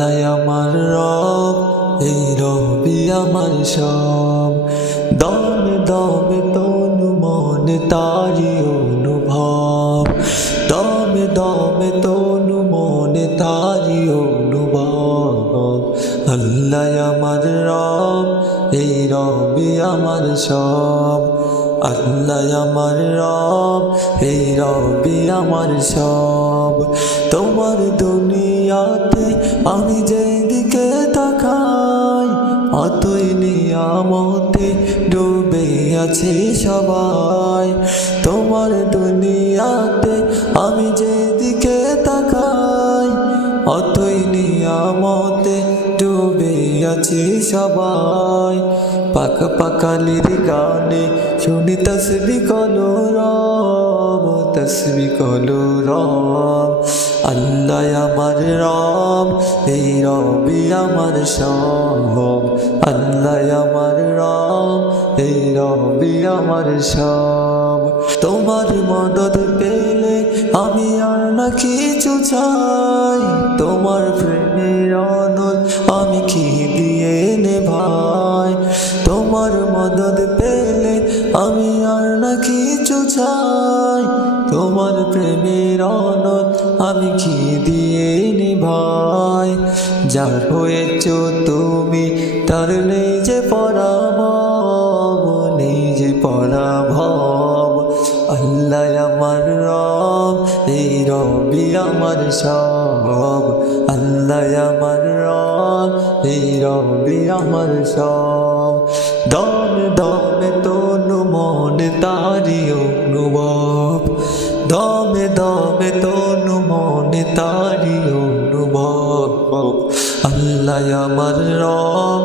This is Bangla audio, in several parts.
আল্লাহ আমার রব, এই রবি আমার সব। দমে দমে তনু মনে তারি অনুভব, দমে দমে তনু মনে তারি অনুভব। আল্লাহ আমার রব, এই রবি আমার সব। আল্লাহ আমার রব, এই রবি আমার সব। তোমার দুনিয়াতে আমি যেদিকে তাকাই, অতই নিয়ামতে ডুবে আছে সবাই। তোমার দুনিয়াতে আমি যেদিকে তাকাই, অতই নিয়ামতে ডুবে আছে সবাই। পাকা পাকালির গানে শুনি তসবিহ কলো রব, তসবিহ কলো রব। আল্লাহ আমার রব, এই রবি আমার সব। আল্লাহ আমার রব, এই রবি আমার সব। তোমার মদদ পেলে আমি আর না কিছু চাই, তোমার প্রেমের অনল আমি কি দিয়ে নেভাই। তোমার মদদ পেলে আমি আর না কিছু চাই, তোমার প্রেমের অনল আমি কি দিয়ে নিভাই। যার হয়েছ তুমি তার নেই যে পরাভব, নেই যে পরাভব। আল্লাহ আমার রব, এই রবি আমার সব। আল্লাহ আমার রব, এই রবি আমার সব। দমে দমে তনু মনে তারি অনুভব, দমে দমে তনু মনে তারি অনুভব। আল্লাহ আমার রব,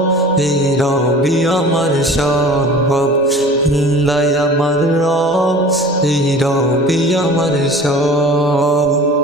এই রবি আমার সব। আল্লাহ আমার রব, এই রবি আমার সব।